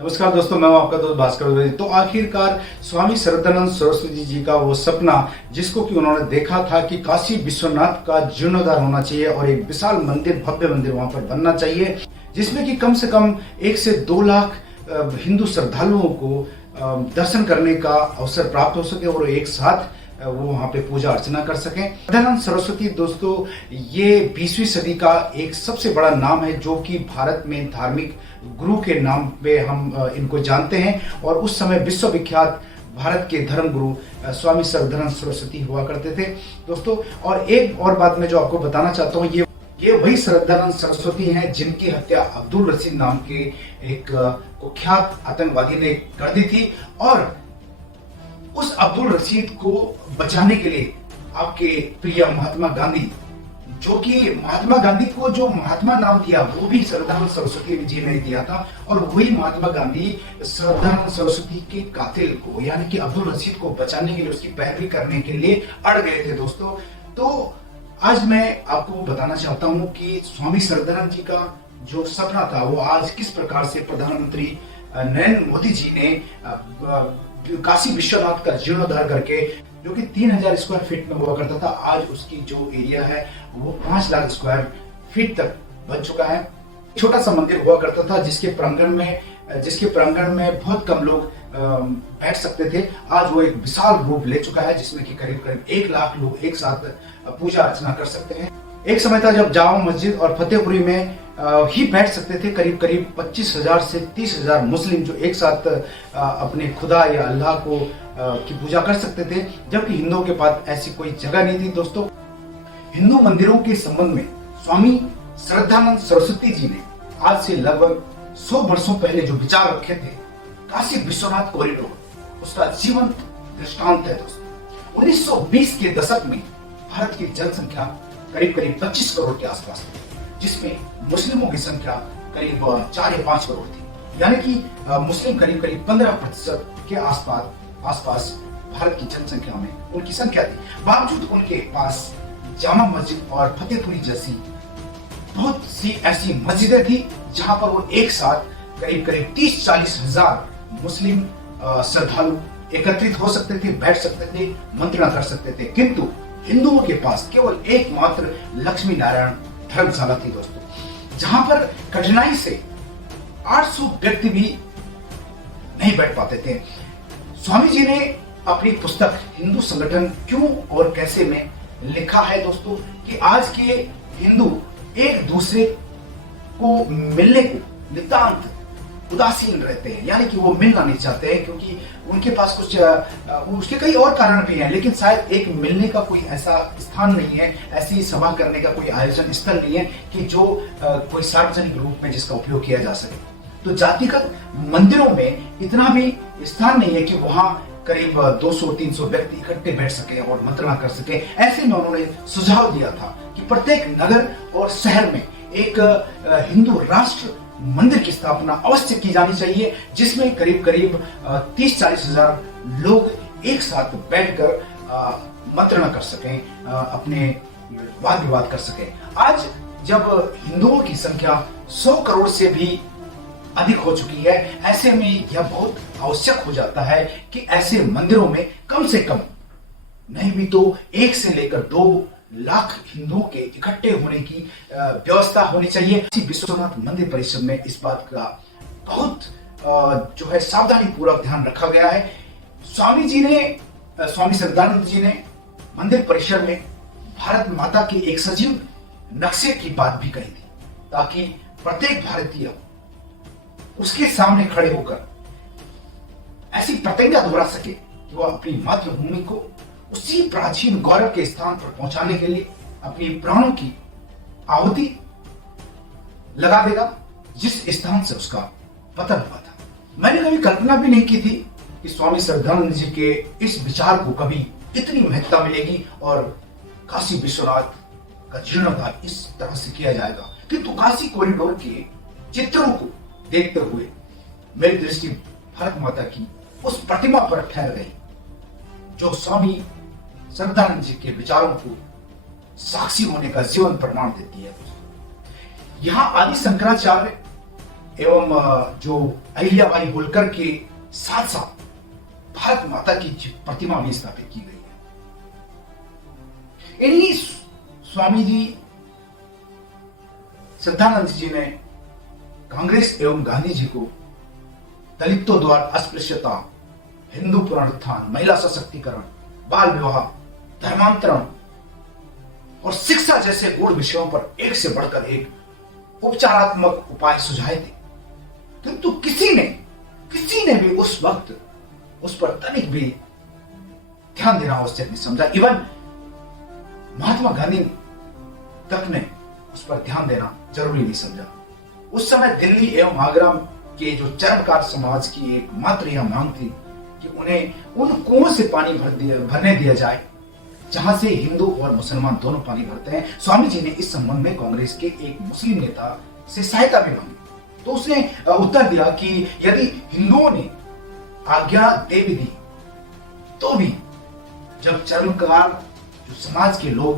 नमस्कार दोस्तों, मैं हूं आपका दोस्त भास्कर द्विवेदी। तो आखिरकार स्वामी श्रद्धानंद सरस्वती जी का वो सपना जिसको कि उन्होंने देखा था कि काशी विश्वनाथ का जीर्णोद्धार होना चाहिए और एक विशाल मंदिर, भव्य मंदिर वहां पर बनना चाहिए, जिसमें कि कम से कम 1 से 2 लाख हिंदू श्रद्धालुओं को दर्शन करने का अवसर प्राप्त हो सके और एक साथ वो वहां पे पूजा अर्चना कर सकें। श्रद्धानंद सरस्वती दोस्तों, ये 20वीं सदी का एक सबसे बड़ा नाम है जो कि भारत में धार्मिक गुरु के नाम पे हम इनको जानते हैं और उस समय विश्वविख्यात भारत के धर्म गुरु स्वामी श्रद्धानंद सरस्वती हुआ करते थे दोस्तों। और एक और बात मैं जो आपको बताना चाहता हूँ, ये वही श्रद्धानंद सरस्वती हैं जिनकी हत्या अब्दुल रशीद नाम के एक कुख्यात आतंकवादी ने कर दी थी। और उस अब्दुल रशीद को बचाने के लिए आपके प्रिय महात्मा गांधी, जो कि महात्मा गांधी को जो महात्मा नाम दिया वो भी श्रद्धानंद सरस्वती जी ने दिया था, और वही महात्मा गांधी श्रद्धानंद सरस्वती के कातिल को यानी कि अब्दुल रशीद को बचाने के लिए, उसकी पैरवी करने के लिए अड़ गए थे दोस्तों। तो आज मैं आपको बताना चाहता हूं कि स्वामी श्रद्धानंद जी का जो सपना था वो आज किस प्रकार से प्रधानमंत्री नरेंद्र मोदी जी ने काशी विश्वनाथ का जीर्णोद्धार करके, जो कि 3000 स्क्वायर फीट में हुआ करता था, आज उसकी जो एरिया है वो 5 लाख स्क्वायर फीट तक बन चुका है। छोटा सा मंदिर हुआ करता था जिसके प्रांगण में बहुत कम लोग बैठ सकते थे। आज वो एक विशाल रूप ले चुका है जिसमें कि करीब करीब 1 लाख लोग एक साथ पूजा अर्चना कर सकते हैं। एक समय था जब जामा मस्जिद और फतेहपुरी में ही बैठ सकते थे करीब करीब 25,000 से 30,000 मुस्लिम, जो एक साथ अपने खुदा या अल्लाह को की पूजा कर सकते थे, जबकि हिंदुओं के पास ऐसी कोई जगह नहीं थी दोस्तों। हिंदू मंदिरों के संबंध में स्वामी श्रद्धानंद सरस्वती जी ने आज से लगभग 100 वर्षों पहले जो विचार रखे थे, काशी विश्वनाथ कॉरिडोर, उसका जीवंत दृष्टांत है दोस्तों। 1920 के दशक में भारत की जनसंख्या करीब करीब 25 करोड़ के आसपास थी, जिसमें मुस्लिमों की संख्या करीब 4 या 5 करोड़ थी, यानी कि मुस्लिम करीब करीब 15% के आसपास भारत की जनसंख्या में उनकी संख्या थी। बावजूद उनके पास जामा मस्जिद और फतेहपुरी जैसी बहुत सी ऐसी मस्जिदें थी जहां पर वो एक साथ करीब करीब 30-40 हजार मुस्लिम श्रद्धालु एकत्रित हो सकते थे, बैठ सकते थे, मंत्रणा कर सकते थे। किंतु हिंदुओं के पास केवल एकमात्र लक्ष्मी नारायण धर्मशाला थी दोस्तों, जहां पर कठिनाई से 800 व्यक्ति भी नहीं बैठ पाते थे। स्वामी जी ने अपनी पुस्तक हिंदू संगठन क्यों और कैसे में लिखा है दोस्तों कि आज के हिंदू एक दूसरे को मिलने को नितांत उदासीन रहते हैं, यानी कि वो मिलना नहीं चाहते हैं क्योंकि उनके पास कुछ उसके कई और कारण भी हैं, लेकिन शायद एक मिलने का कोई ऐसा स्थान नहीं है, ऐसी सभा करने का कोई आयोजन स्थल नहीं है कि जो कोई सार्वजनिक रूप में जिसका उपयोग किया जा सके। तो जातिगत मंदिरों में इतना भी स्थान नहीं है कि वहां करीब 200-300 व्यक्ति इकट्ठे बैठ सके और मंत्रणा कर सके। ऐसे में उन्होंने सुझाव दिया था कि प्रत्येक नगर और शहर में एक हिंदू राष्ट्र मंदिर की स्थापना अवश्य की जानी चाहिए, जिसमें करीब करीब 30-40 हजार लोग एक साथ बैठकर मंत्रणा कर सकें, अपने वाद विवाद कर सकें। आज जब हिंदुओं की संख्या 100 करोड़ से भी अधिक हो चुकी है, ऐसे में यह बहुत आवश्यक हो जाता है कि ऐसे मंदिरों में कम से कम नहीं भी तो 1 से लेकर 2 लाख हिंदुओं के इकट्ठे होने की व्यवस्था होनी चाहिए। विश्वनाथ मंदिर परिसर में इस बात का बहुत जो है सावधानी पूर्वक ध्यान रखा गया है। स्वामी श्रद्धानंद जी ने मंदिर परिसर में भारत माता के एक सजीव नक्शे की बात भी कही थी, ताकि प्रत्येक भारतीय उसके सामने खड़े होकर ऐसी प्रतिज्ञा दोहरा सके कि वह अपनी मातृभूमि को उसी प्राचीन गौरव के स्थान पर पहुंचाने के लिए अपनी प्राणों की आहुति लगा देगा जिस स्थान से उसका पतन हुआ था। मैंने कभी कल्पना भी नहीं की थी कि स्वामी श्रद्धानंद जी के इस विचार को कभी इतनी महत्ता मिलेगी और काशी विश्वनाथ का जीर्णोद्धार इस तरह से किया जाएगा। किंतु काशी कॉरिडोर के चित्रों को देखते हुए मेरी दृष्टि भारत माता की उस प्रतिमा पर ठहर गई जो स्वामी श्रद्धानंद जी के विचारों को साक्षी होने का जीवन प्रमाण देती है। यहाँ आदि शंकराचार्य एवं जो अहिल्याबाई होलकर के साथ साथ भारत माता की प्रतिमा भी स्थापित की गई है। इन्हीं स्वामी जी श्रद्धानंद जी ने कांग्रेस एवं गांधी जी को दलितों द्वारा अस्पृश्यता, हिंदू पुनरुत्थान, महिला सशक्तिकरण, बाल विवाह, धर्मांतरण और शिक्षा जैसे गूढ़ विषयों पर एक से बढ़कर एक उपचारात्मक उपाय सुझाए थे, किंतु किसी ने भी उस वक्त उस पर तनिक भी ध्यान देना आवश्यक नहीं समझा। इवन महात्मा गांधी तक ने उस पर ध्यान देना जरूरी नहीं समझा। उस समय दिल्ली एवं आगरा के जो चरमकार समाज की एकमात्र यह मांग थी कि उन्हें उन कुओं से पानी भरने दिया जाए जहां से हिंदू और मुसलमान दोनों पानी भरते हैं। स्वामी जी ने इस संबंध में कांग्रेस के एक मुस्लिम नेता से सहायता भी मांगी, तो उसने उत्तर दिया कि यदि हिंदुओं ने आज्ञा दे भी दी तो भी जब चरमकार जो समाज के लोग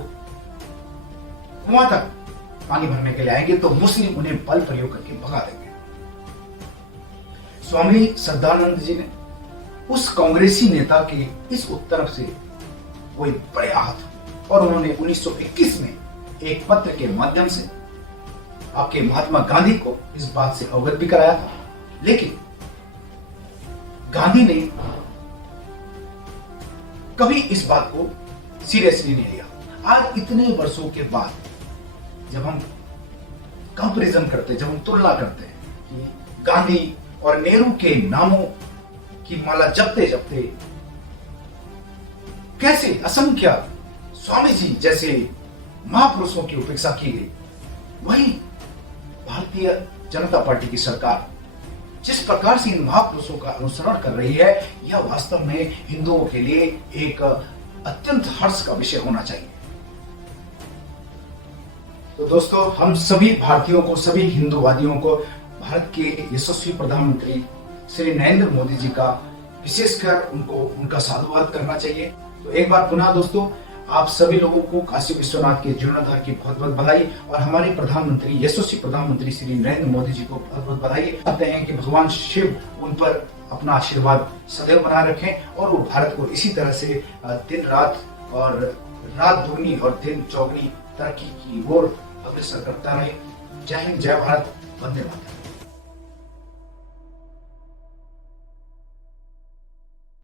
कुआं तक पानी भरने के लिए आएंगे तो मुस्लिम उन्हें बल प्रयोग करके भगा देंगे। स्वामी श्रद्धानंद जी ने उस कांग्रेसी नेता के इस उत्तर से कोई बड़े आहत और उन्होंने 1921 में एक पत्र के माध्यम से आपके महात्मा गांधी को इस बात से अवगत भी कराया था, लेकिन गांधी ने कभी इस बात को सीरियसली नहीं लिया। आज इतने वर्षों के बाद जब हम कंपैरिजन करते, जब हम तुलना करते हैं कि गांधी और नेहरू के नामों की माला जपते जपते कैसे असंख्य स्वामी जी जैसे महापुरुषों की उपेक्षा की गई, वही भारतीय जनता पार्टी की सरकार जिस प्रकार से इन महापुरुषों का अनुसरण कर रही है, यह वास्तव में हिंदुओं के लिए एक अत्यंत हर्ष का विषय होना चाहिए। तो दोस्तों, हम सभी भारतीयों को, सभी हिंदूवादियों को भारत के यशस्वी प्रधानमंत्री श्री नरेंद्र मोदी जी का विशेषकर उनका साधुवाद करना चाहिए। तो एक बार पुनः दोस्तों, आप सभी लोगों को काशी विश्वनाथ के जीर्णोद्धार की बहुत बहुत बधाई और हमारे प्रधानमंत्री, यशस्वी प्रधानमंत्री श्री नरेंद्र मोदी जी को बहुत बहुत बधाई। कहते हैं कि भगवान शिव उन पर अपना आशीर्वाद सदैव बनाए रखें और वो भारत को इसी तरह से दिन रात और रात दुगनी और दिन चौगनी तरक्की की ओर अग्रसर करता रहे। जय हिंद, जय भारत, वंदे मातरम।